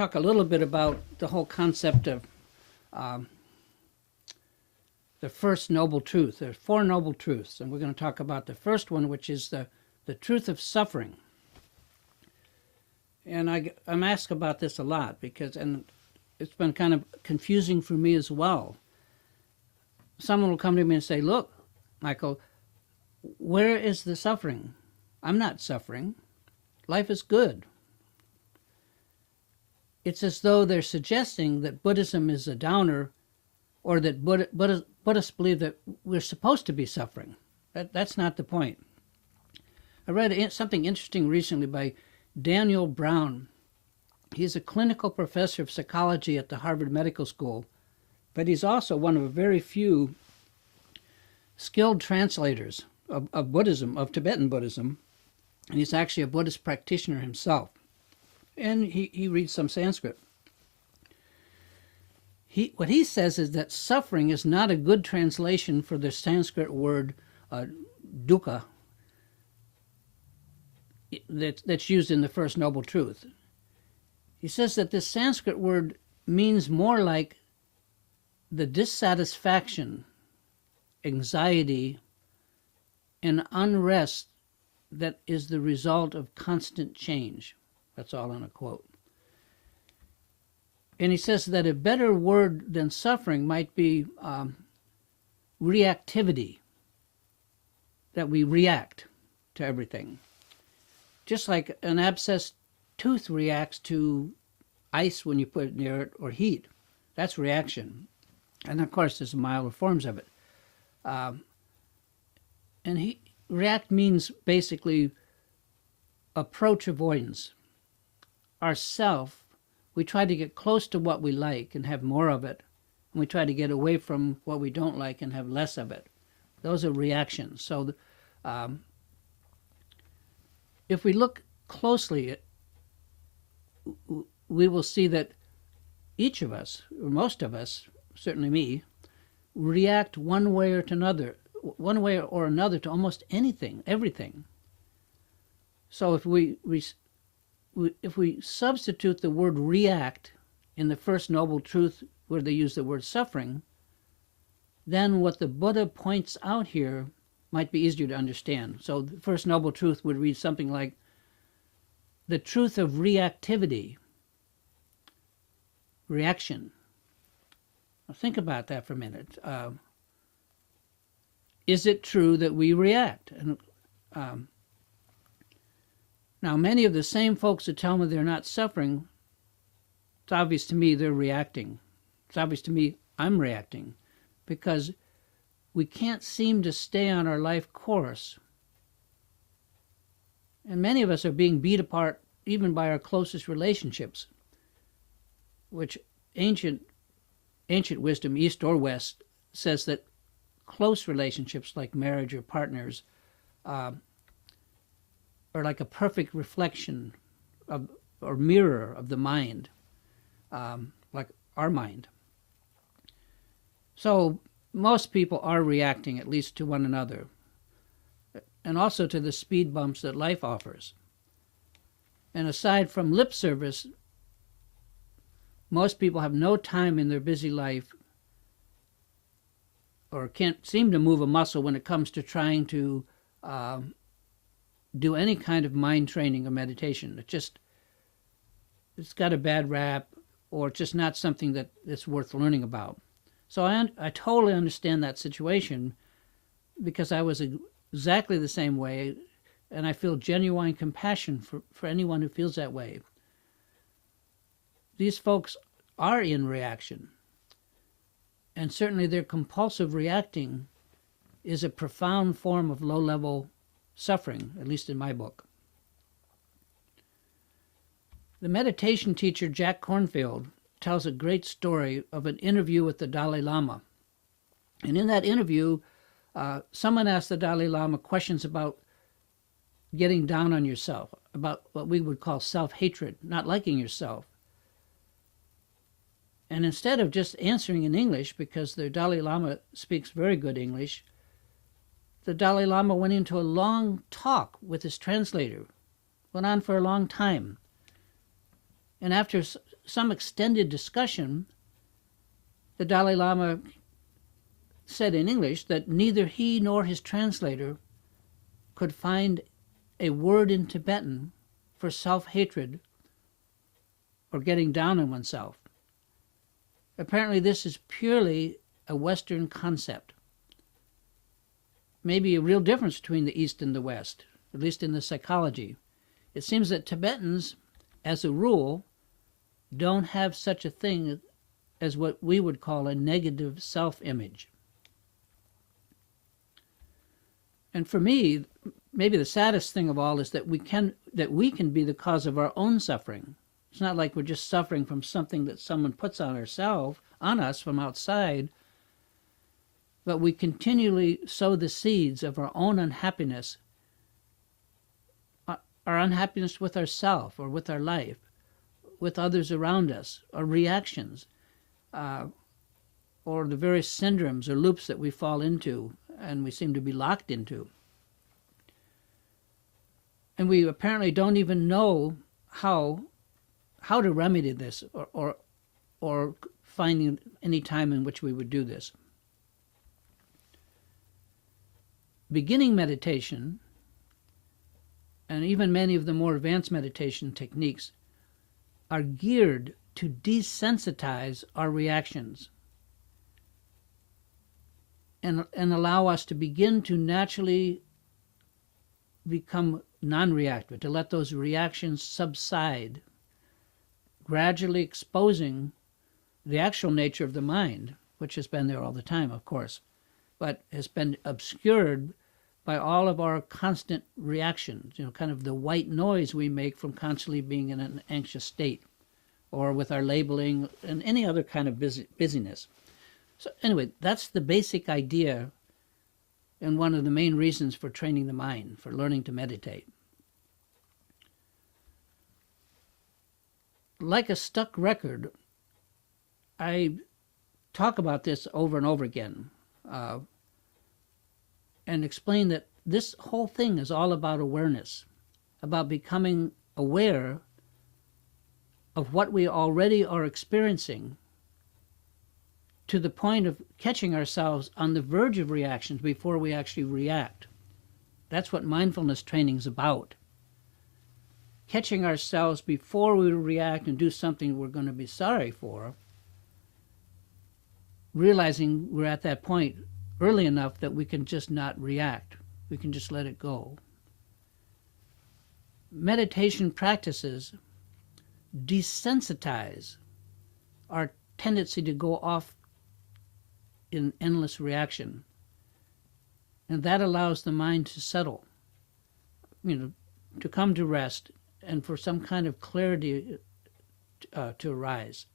talk a little bit about the whole concept of um, the first noble truth. There are four noble truths, and we're going to talk about the first one, which is the truth of suffering. And I'm asked about this a lot because, and it's been kind of confusing for me as well. Someone will come to me and say, look, Michael, where is the suffering? I'm not suffering. Life is good. It's as though they're suggesting that Buddhism is a downer, or that Buddhists believe that we're supposed to be suffering. That's not the point. I read something interesting recently by Daniel Brown. He's a clinical professor of psychology at the Harvard Medical School, but he's also one of a very few skilled translators of Buddhism, of Tibetan Buddhism, and he's actually a Buddhist practitioner himself. And he reads some Sanskrit. What he says is that suffering is not a good translation for the Sanskrit word dukkha that's used in the First Noble Truth. He says that this Sanskrit word means more like the dissatisfaction, anxiety, and unrest that is the result of constant change. That's all in a quote. And he says that a better word than suffering might be reactivity, that we react to everything. Just like an abscessed tooth reacts to ice when you put it near it, or heat. That's reaction. And of course, there's milder forms of it. React means basically approach avoidance. Ourself, we try to get close to what we like and have more of it, and we try to get away from what we don't like and have less of it. Those are reactions. So if we look closely, we will see that each of us, or most of us, certainly me, react one way or another to almost anything, everything. So if we substitute the word react in the First Noble Truth where they use the word suffering, then what the Buddha points out here might be easier to understand. So the First Noble Truth would read something like, the truth of reactivity, reaction. Now think about that for a minute. Is it true that we react? And now, many of the same folks that tell me they're not suffering, it's obvious to me they're reacting. It's obvious to me I'm reacting, because we can't seem to stay on our life course. And many of us are being beat apart even by our closest relationships, which ancient wisdom, East or West, says that close relationships like marriage or partners are like a perfect reflection of, or mirror of the mind, like our mind. So most people are reacting at least to one another, and also to the speed bumps that life offers. And aside from lip service, most people have no time in their busy life, or can't seem to move a muscle when it comes to trying to do any kind of mind training or meditation. It's got a bad rap, or it's just not something that's worth learning about. So I totally understand that situation, because I was exactly the same way, and I feel genuine compassion for anyone who feels that way. These folks are in reaction, and certainly their compulsive reacting is a profound form of low-level suffering, at least in my book. The meditation teacher Jack Kornfield tells a great story of an interview with the Dalai Lama. And in that interview, someone asked the Dalai Lama questions about getting down on yourself, about what we would call self-hatred, not liking yourself. And instead of just answering in English, because the Dalai Lama speaks very good English, the Dalai Lama went into a long talk with his translator, went on for a long time. And after some extended discussion, the Dalai Lama said in English that neither he nor his translator could find a word in Tibetan for self-hatred or getting down on oneself. Apparently this is purely a Western concept. Maybe a real difference between the East and the West, at least in the psychology. It seems that Tibetans, as a rule, don't have such a thing as what we would call a negative self-image. And for me, maybe the saddest thing of all is that we can be the cause of our own suffering. It's not like we're just suffering from something that someone puts on us from outside, but we continually sow the seeds of our own unhappiness, our unhappiness with ourselves or with our life, with others around us, our reactions, or the various syndromes or loops that we fall into and we seem to be locked into. And we apparently don't even know how to remedy this or finding any time in which we would do this. Beginning meditation, and even many of the more advanced meditation techniques, are geared to desensitize our reactions and allow us to begin to naturally become non-reactive, to let those reactions subside, gradually exposing the actual nature of the mind, which has been there all the time, of course, but has been obscured by all of our constant reactions, kind of the white noise we make from constantly being in an anxious state, or with our labeling and any other kind of busyness. So anyway, that's the basic idea and one of the main reasons for training the mind, for learning to meditate. Like a stuck record, I talk about this over and over again and explain that this whole thing is all about awareness, about becoming aware of what we already are experiencing, to the point of catching ourselves on the verge of reactions before we actually react. That's what mindfulness training is about. Catching ourselves before we react and do something we're going to be sorry for, realizing we're at that point early enough that we can just not react. We can just let it go. Meditation practices desensitize our tendency to go off in endless reaction. And that allows the mind to settle, to come to rest and for some kind of clarity to arise.